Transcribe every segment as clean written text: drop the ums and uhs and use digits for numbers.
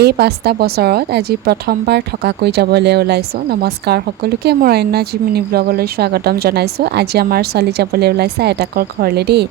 এই ৫টা বছৰত আজি প্ৰথমবাৰ থকাকৈ যাবলৈ ওলাইছোঁ। নমস্কাৰ সকলোকে, মোৰ অন্য জি মিনি ব্লগলৈ স্বাগতম জনাইছোঁ। আজি আমাৰ ছোৱালী যাবলৈ ওলাইছে আইতাকৰ ঘৰলৈ দেই।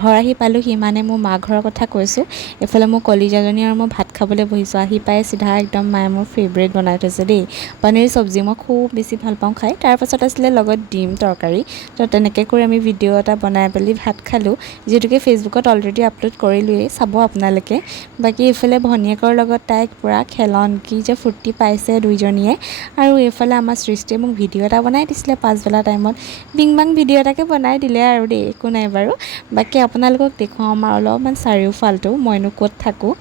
ঘৰ আহি পালোঁ, সিমানে মোৰ মা ঘৰৰ কথা কৈছোঁ। এইফালে মোৰ কলিজাজনী আৰু মই ভাত খাবলৈ বহিছোঁ। আহি পাই চিধা একদম মায়ে মোৰ ফেভৰেট বনাই থৈছে দেই, পনীৰ চব্জি। মই খুব বেছি ভাল পাওঁ খাই। তাৰপাছত আছিলে লগত ডিম তৰকাৰী। তো তেনেকৈ কৰি আমি ভিডিঅ' এটা বনাই পেলি ভাত খালোঁ, যিহেতুকে ফেচবুকত অলৰেডি আপলোড কৰিলোৱেই, চাব আপোনালোকে। বাকী এইফালে ভনীয়েকৰ লগত তাইক পূৰা খেলন, কি যে ফূৰ্তি পাইছে দুইজনীয়ে। আৰু এইফালে আমাৰ সৃষ্টিয়ে মোক ভিডিঅ' এটা বনাই দিছিলে পাছবেলা টাইমত। বিং বাং ভিডিঅ' এটাকে বনাই দিলে আৰু দেই, একো নাই বাৰু। বাকী আপোনালোকক দেখুৱাওঁ আমাৰ অলপমান চাৰিওফালটো, মইনো ক'ত থাকোঁ।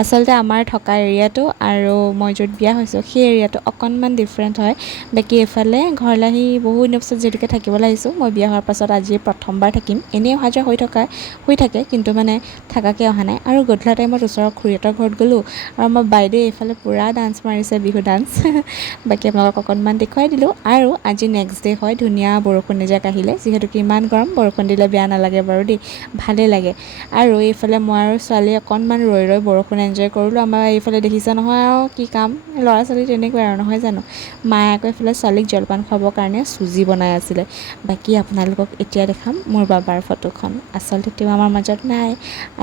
আচলতে আমাৰ থকা এৰিয়াটো আৰু মই য'ত বিয়া হৈছোঁ সেই এৰিয়াটো অকণমান ডিফাৰেণ্ট হয়। বাকী এইফালে ঘৰলৈ আহি বহুত দিনৰ পিছত যিহেতুকে থাকিবলৈ আহিছোঁ, মই বিয়া হোৱাৰ পাছত আজি প্ৰথমবাৰ থাকিম। এনেই অহা যোৱা হৈ থাকে, কিন্তু মানে থাকাকৈ অহা নাই। আৰু গধূলা টাইমত ওচৰৰ খুৰীহঁতৰ ঘৰত গ'লোঁ, আৰু আমাৰ বাইদেৱে এইফালে পূৰা ডান্স মাৰিছে, বিহু ডান্স। বাকী আপোনালোকক অকণমান দেখুৱাই দিলোঁ। আৰু আজি নেক্সট ডে হয়, ধুনীয়া বৰষুণ এজাক আহিলে, যিহেতুকে ইমান গৰম, বৰষুণ দিলে বেয়া নালাগে বাৰু দেই, ভালেই লাগে। আৰু এইফালে মই আৰু ছোৱালীয়ে অকণমান ৰৈ বৰষুণ এনজয় কৰিলোঁ। আমাৰ এইফালে দেখিছে নহয় আৰু কি কাম, ল'ৰা ছোৱালী তেনেকুৱাই আৰু, নহয় জানো। মায়ে আকৌ এইফালে ছোৱালীক জলপান খুৱাবৰ কাৰণে চুজি বনাই আছিলে। বাকী আপোনালোকক এতিয়া দেখাম মোৰ বাবাৰ ফটোখন। আচলতে তেওঁ আমাৰ মাজত নাই,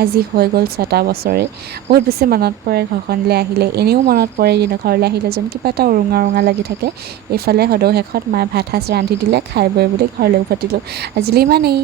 আজি হৈ গ'ল 6টা বছৰে। বহুত বেছি মনত পৰে ঘৰখনলৈ আহিলে, এনেও মনত পৰে, কিন্তু ঘৰলৈ আহিলে যেন কিবা এটা উৰুঙা উৰুঙা লাগি থাকে। এইফালে সদৌ শেষত মায়ে ভাত সাজ ৰান্ধি দিলে, খাই বৈ বুলি ঘৰলৈ উভতিলোঁ। আজিলৈ ইমানেই।